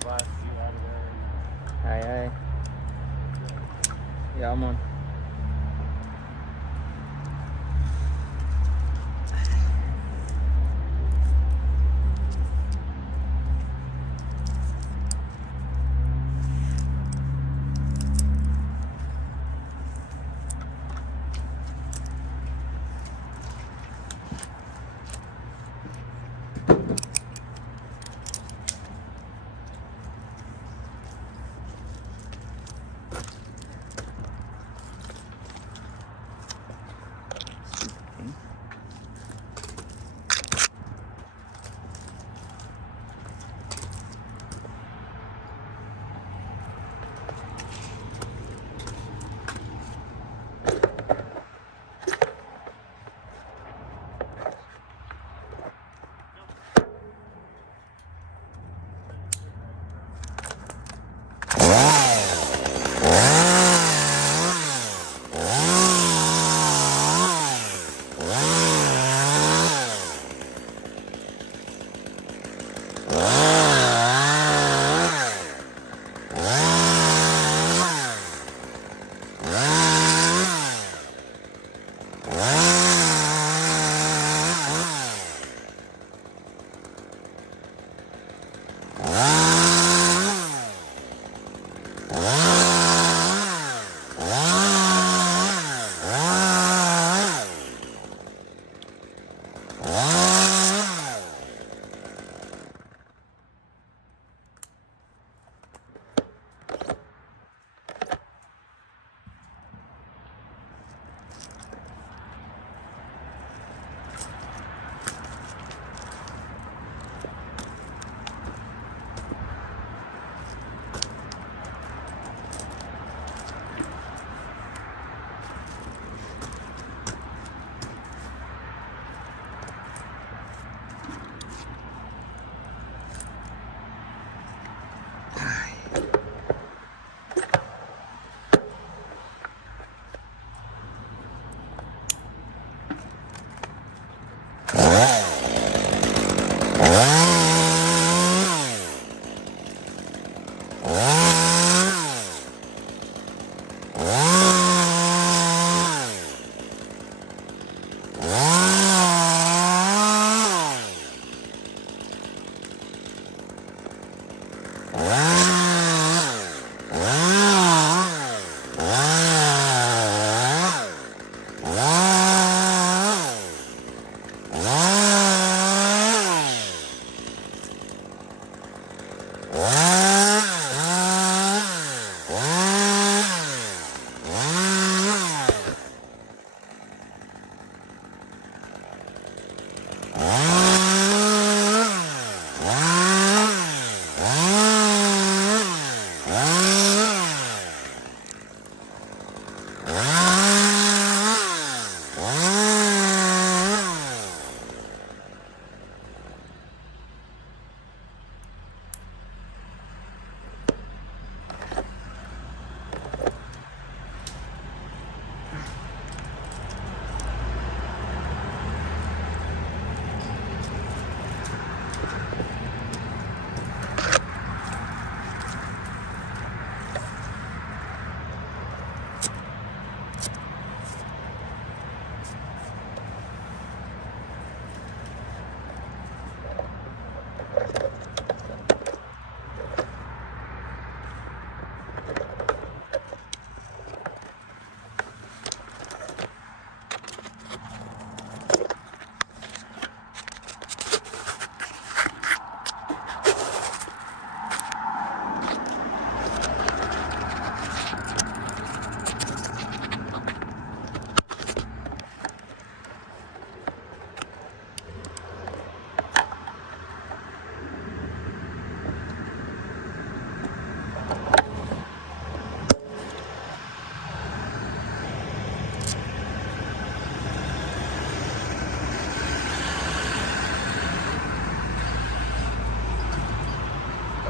Glass seat out of there. Aye, aye. Ja, man.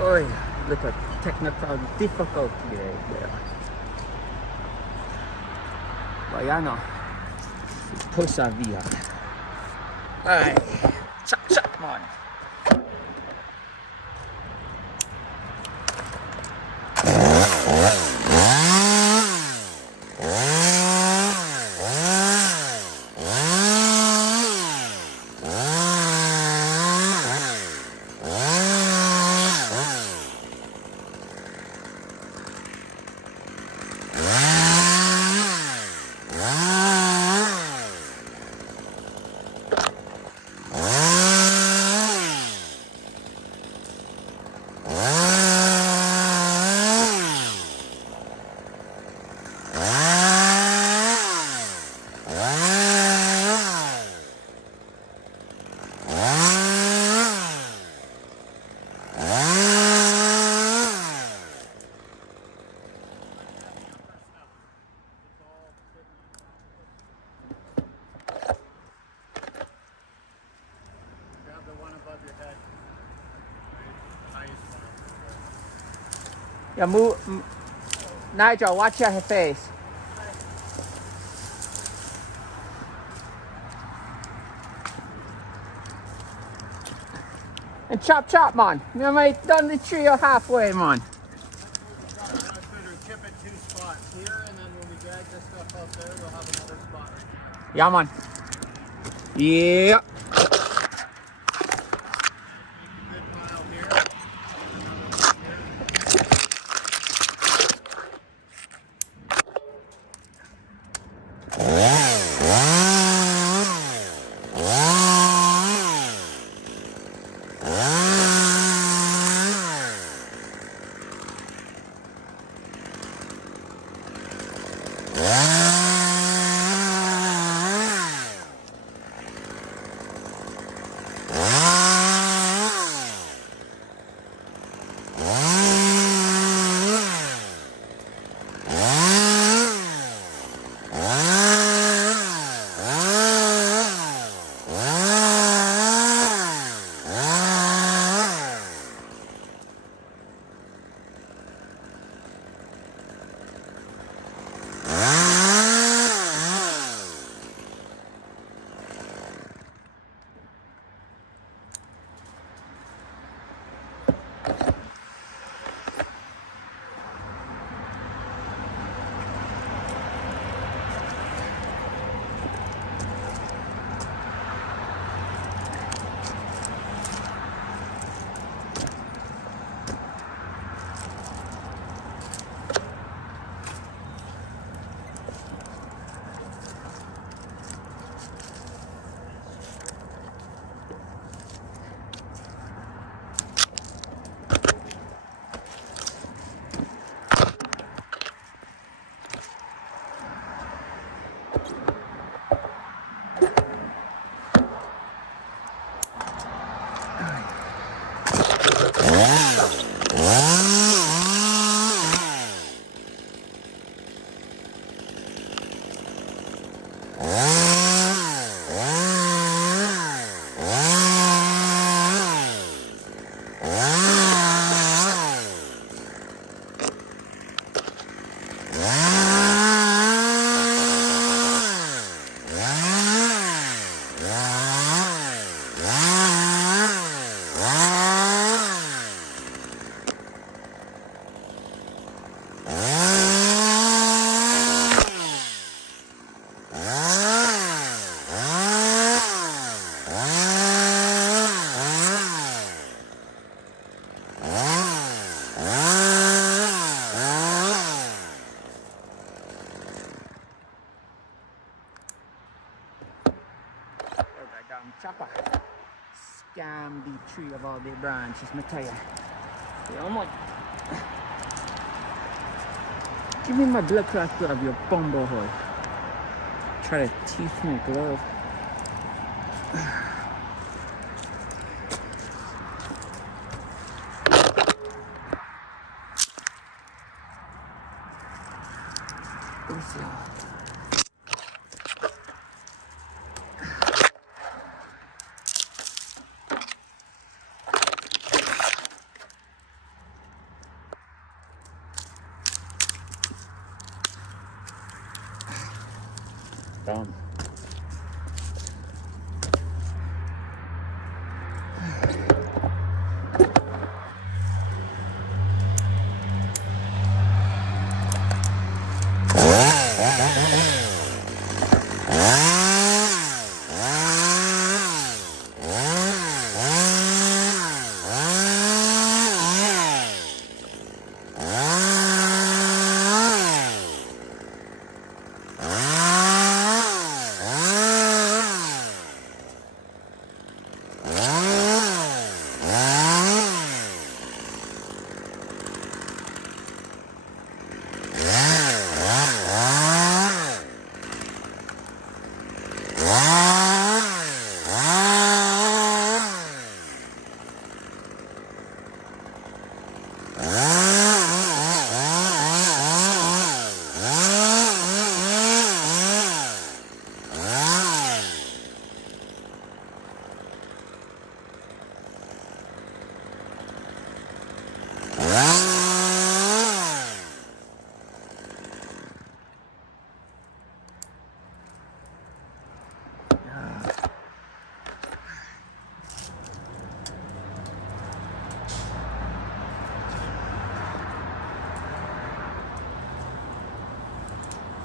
Oy, look at technical difficulty right there. But yeah, no. Persevere. Ay, chop chop man. Yeah, move. Nigel, watch your face. And chop, chop, man. You might done the tree halfway, man. I figure chip it 2 spots here, and then when we drag this stuff out there, we'll have another spot right there. Yeah, man. Yeah. Make a good pile here. Another one Chopper. Scam the tree of all the branches, me tell ya. Yeah, man. Give me my blood clot glove, you bumble hole. Try to teeth my glove. Done.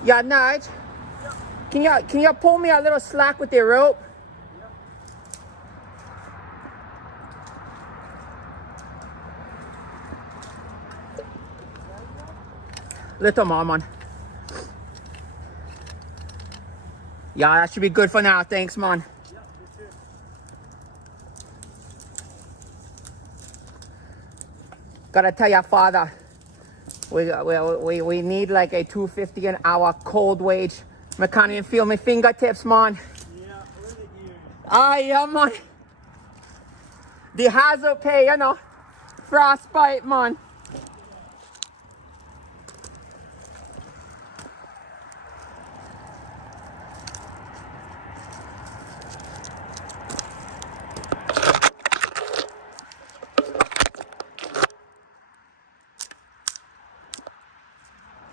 Yeah, Nige. Can you pull me a little slack with the rope? Little more, man. Yeah, that should be good for now. Thanks, man. Gotta tell your father, we need like a $2.50 an hour cold wage. I can't even feel my fingertips, man. Yeah, where the gear? Ah, yeah, man. The hazard pay, you know. Frostbite, man.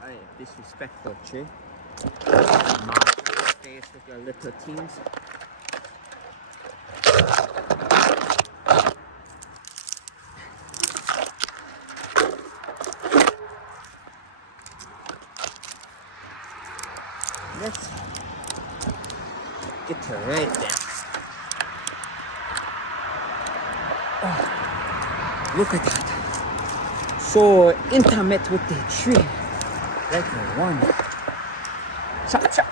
Hey, disrespectful, Che. Mark face with your little teams. Let's get her right there. Oh, look at that. So intimate with the tree. Like a one. Chop, chop.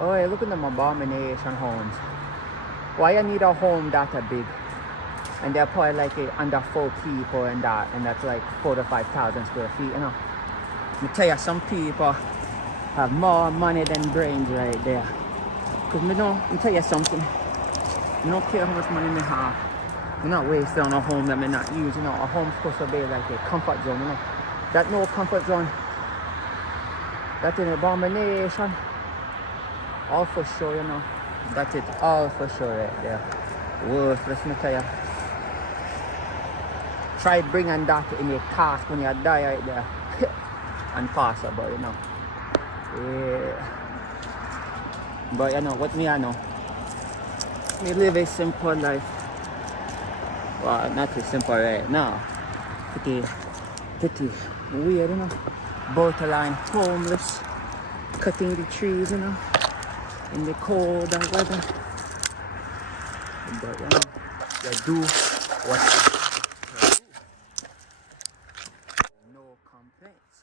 Oh, hey, look at them abomination homes. Why you need a home that big? And they're probably like under 4 people and that's like 4,000 to 5,000 square feet, you know. Let me tell you, some people have more money than brains right there. Cause let me tell you something. I don't care how much money I have. I'm not wasting on a home that I not use, you know. A home's supposed to be like a comfort zone, you know. That no comfort zone. That's an abomination. All for sure, you know. That's it, all for sure right there. Worthless, me tell you. Try bringing that in your task when you die right there. Impossible, you know. Yeah. But you know, what me I know. Me live a simple life. Well, not too simple right now. Pretty weird, you know. Borderline homeless. Cutting the trees, you know. In the cold and weather. But you know, you do what you do. No complaints.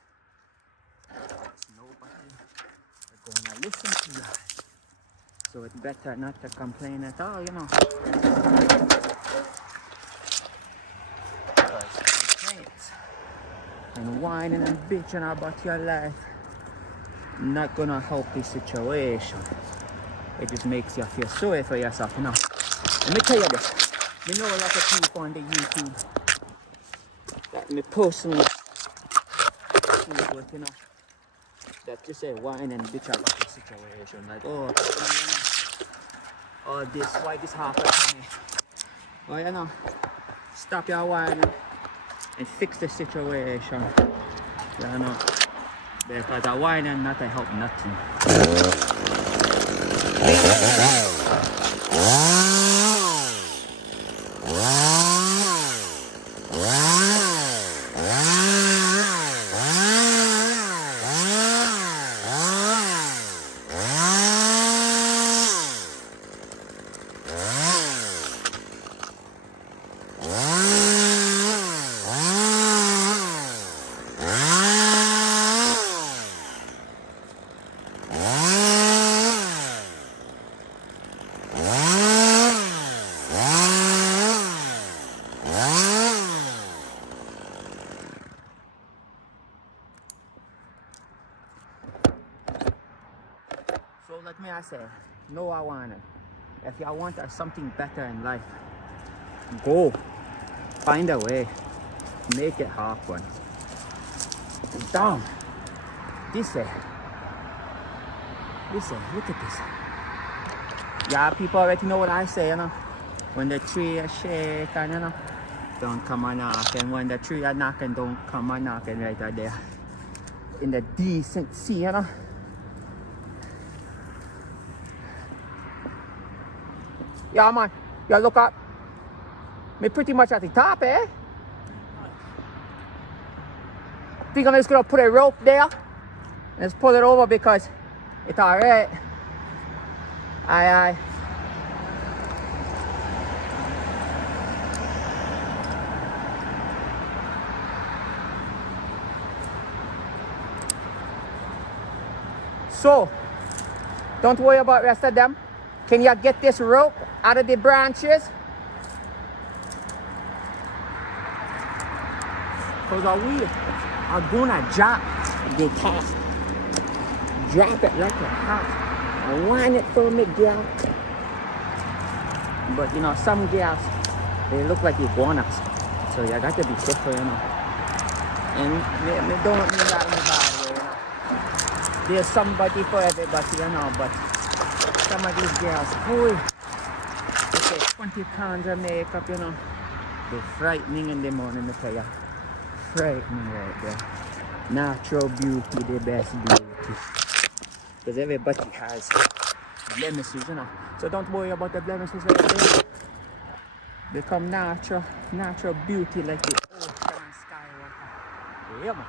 There's nobody gonna listen to you. So it's better not to complain at all, you know. Complaints and whining and bitching about your life not gonna help the situation. It just makes you feel sorry for yourself, you know. Let me tell you this. You know a lot of people on the YouTube that me personally you know, that just say whine and bitch about the situation. Like, oh, all this, why this happen to me? Well, you know, stop your whining and fix the situation. You know, because a whining not to help nothing. I say, no, I want it. If you want something better in life, go. Find a way. Make it happen. Damn. This look at this. Yeah, people already know what I say, you know. When the tree is shaking, you know, don't come a knocking. When the tree is knocking, don't come a knocking right there. In the decency, you know. Yeah, man. Yeah, look up. Me pretty much at the top, eh? Think I'm just gonna put a rope there and just pull it over because it's alright. Aye. So, don't worry about the rest of them. Can you get this rope out of the branches? Because we are gonna drop the top. Drop it like a hat. I want it for me, girl. But you know, some girls, they look like iguanas. So you got to be careful, you know. And me don't mean that in a bad way, you know. There's somebody for everybody, you know, but some of these girls, boy, they say 20 pounds of makeup, you know. They're frightening in the morning, I tell you. Frightening right there. Natural beauty, the best beauty. Because everybody has blemishes, you know. So don't worry about the blemishes right there. Become natural beauty like the ocean and sky water. Yeah, man.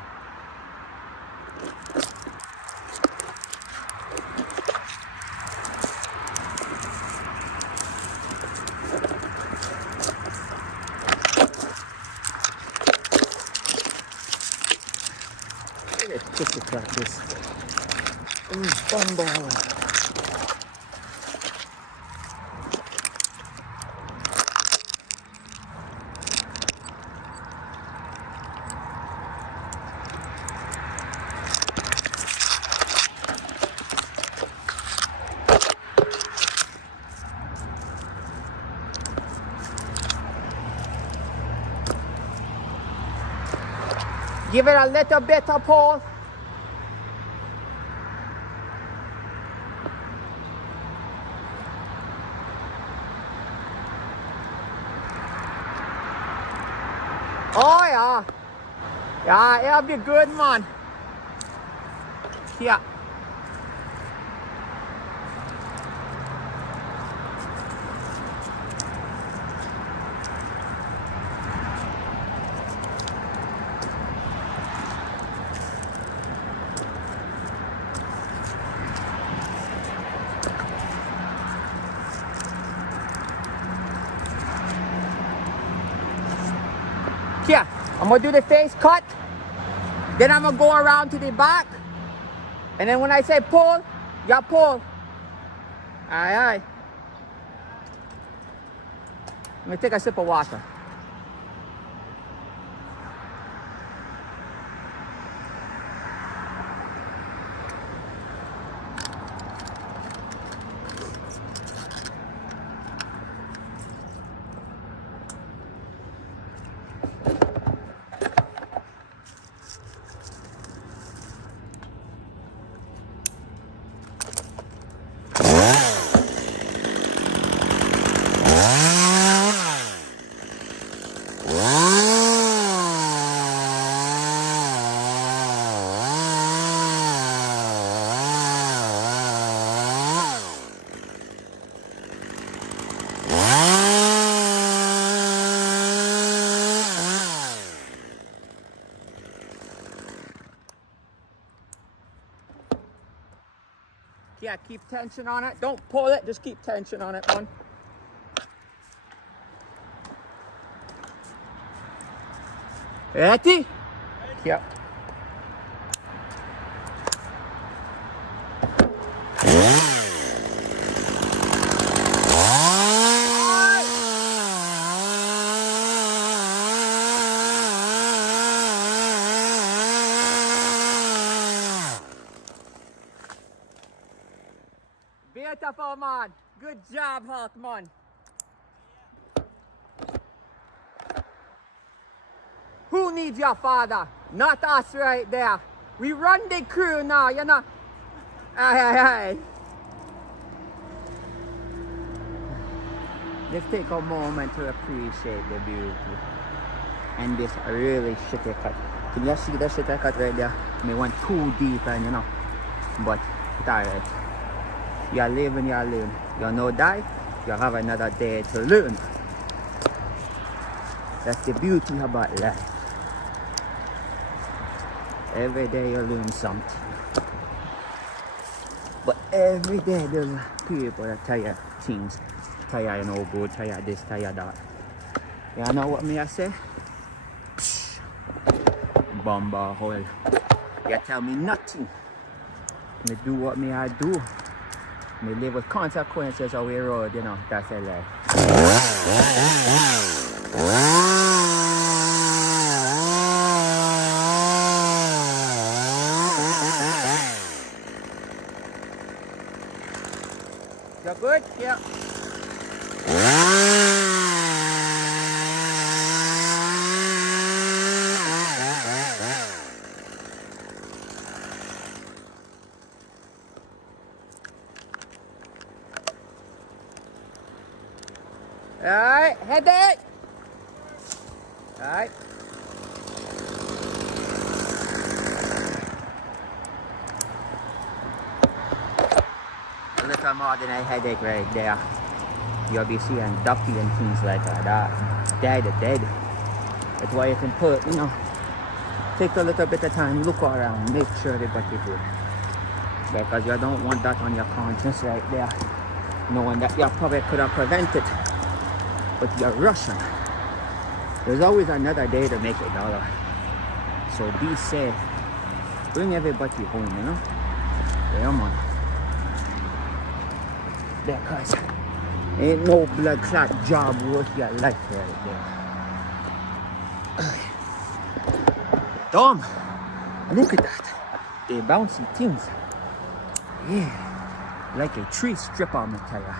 Just to crack this. Bumble. Give it a little bit of pull. Oh yeah. Yeah, it'll be good, man. Yeah. Here, I'm gonna do the face cut. Then I'm gonna go around to the back. And then when I say pull, you pull. Aye. Let me take a sip of water. Yeah, keep tension on it. Don't pull it, just keep tension on it, man. Ready? Yep. go, man. Good job, Hulk, man. Who needs your father? Not us right there. We run the crew now, you know. Aye. Let's take a moment to appreciate the beauty. And this really shitty cut. Can you see the shitty cut right there? Me went too deep and you know. But it's alright. You live and you learn. You no die, you have another day to learn. That's the beauty about life. Every day you learn something. But every day there's people that tell you things. Tell you no good, tell you this, tell you that. You know what me I say? Bomba hole. You tell me nothing. Me do what me I do. Me live with consequences of the road, you know. That's a lie. You good? Yeah. Alright, head that. Alright. A little more than a headache right there. You'll be seeing ducky and things like that. Dead. That's why it's important, you know. Take a little bit of time, look around, make sure everybody's good. Because you don't want that on your conscience right there. Knowing that you probably could have prevented. But you're rushing. There's always another day to make $1. So be safe. Bring everybody home, you know? Yeah, man. Because ain't no blood clot job worth your life right there. Dom, look at that. They bouncy things. Yeah. Like a tree strip on the tire.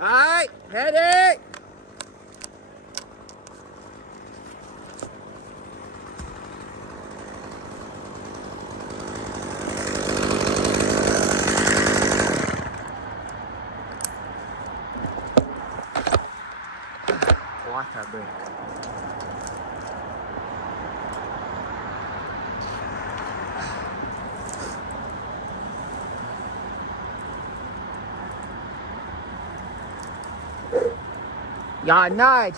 Alright, ready? Water break. Yeah, nice.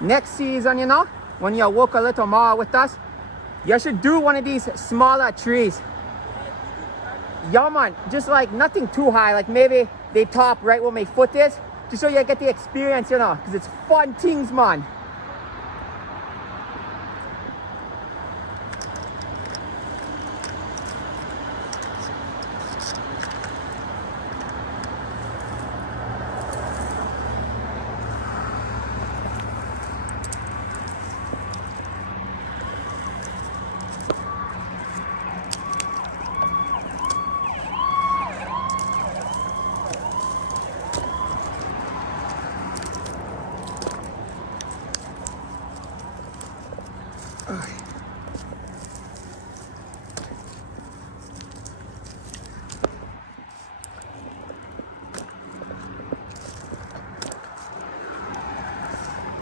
Next season, you know, when you walk a little more with us, you should do one of these smaller trees. Yeah, man, just like nothing too high, like maybe they top right where my foot is, just so you get the experience, you know, because it's fun things, man.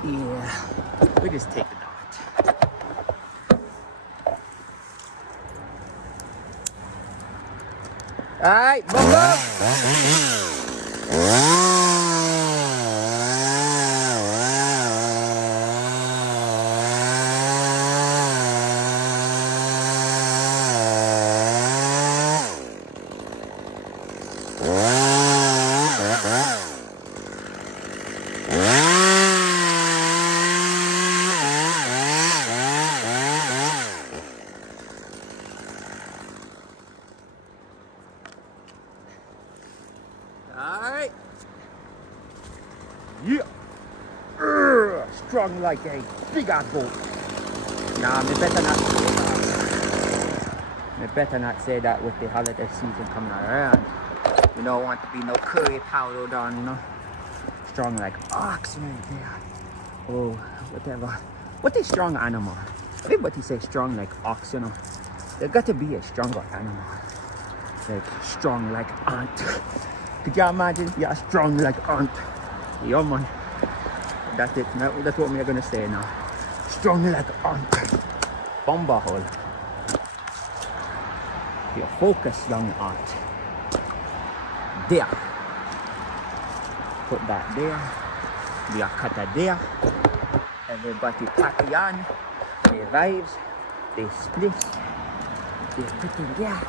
Yeah, we just take the dot. All right, bumbo. strong like a big ass goat. Nah, me better not say that. Me better not say that with the holiday season coming around. You don't want to be no curry powder down, you know. Strong like ox right there. Oh, whatever. What is strong animal? Everybody say strong like ox, you know. There got to be a stronger animal. Like strong like ant. Could you imagine? Yeah, strong like ant. Yeah, man. That's it. That's what we're gonna say now. Strong like ant. Bomber hole. You focus on ant. There. Put that there. We are cutter there. Everybody party on. They vibes. They split. They put in there.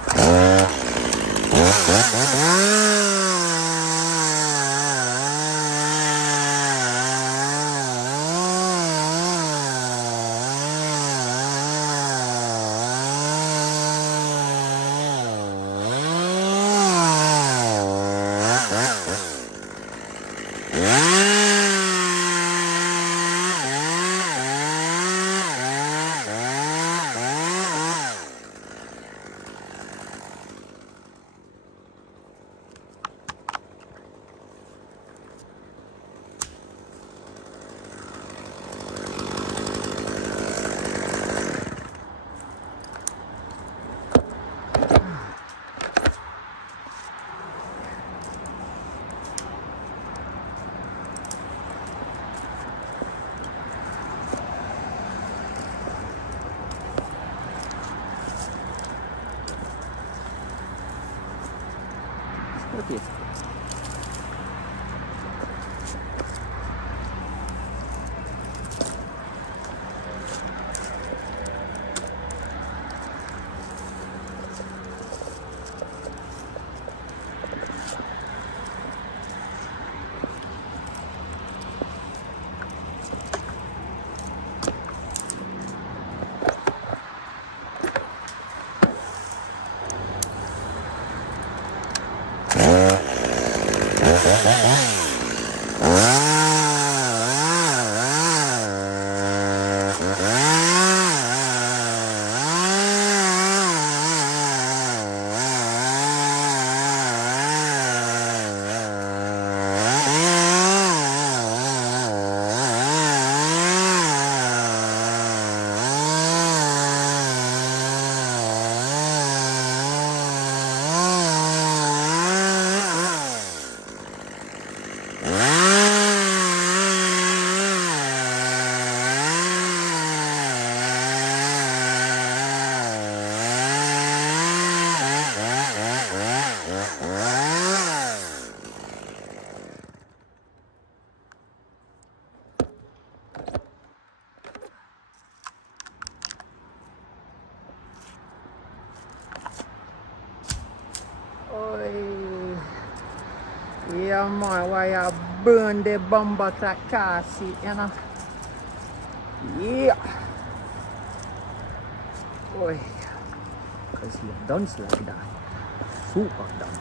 Okay. Oi. Yeah, man, why you burn the bomber that car seat, you know? Yeah. Oi. Because you dance like that. Super dance.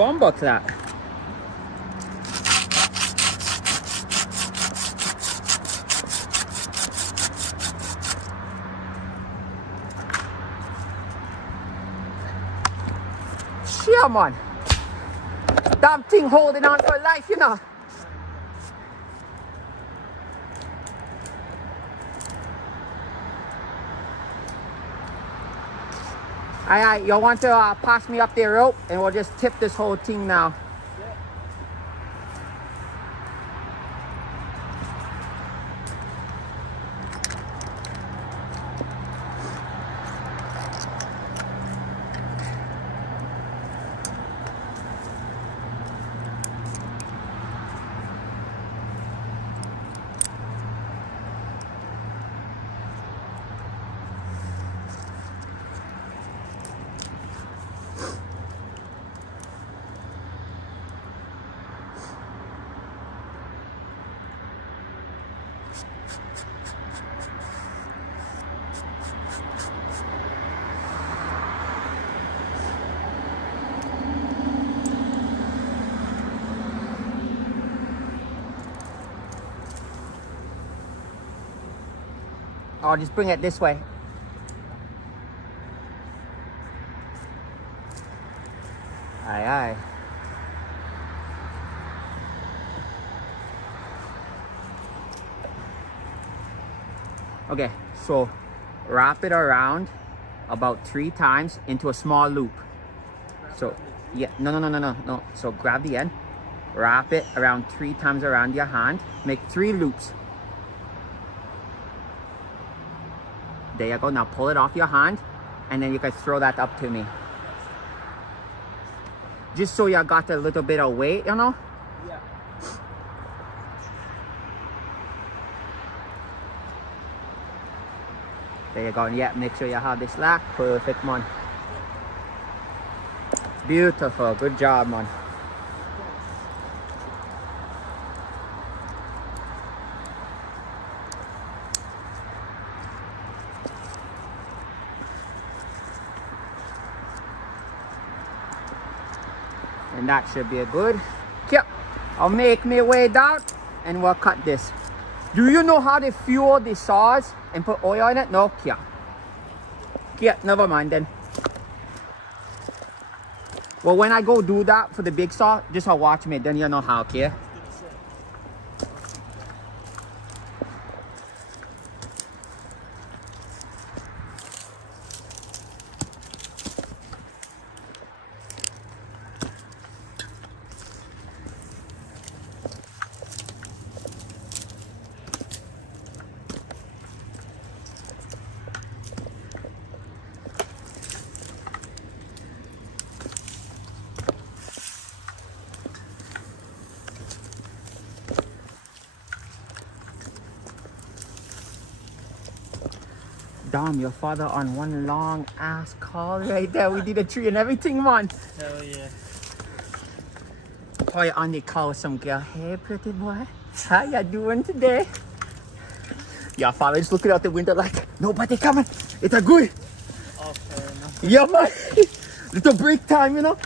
bomba clat. Yeah, man. Damn thing holding on for life, you know. Aye, you want to pass me up the rope and we'll just tip this whole thing now. I'll just bring it this way. Aye, aye. Okay, so wrap it around about 3 times into a small loop. So, yeah, no. So grab the end, wrap it around 3 times around your hand, make 3 loops. There you go. Now pull it off your hand and then you can throw that up to me. Just so you got a little bit of weight, you know? Yeah. There you go. And yeah, make sure you have this slack. Perfect, man. Beautiful. Good job, man. And that should be a good. Yeah, I'll make my way down and we'll cut this. Do you know how to fuel the saws and put oil in it? No? Yeah. Yeah, never mind then. Well, when I go do that for the big saw, just watch me, then you know how, okay? Damn, your father on one long ass call right there. We did a tree and everything, man. Hell yeah. Boy, on the call with some girl. Hey, pretty boy. How you doing today? Your father just looking out the window like, nobody coming. It's a good. Oh, fair enough. Yeah, man. Little break time, you know.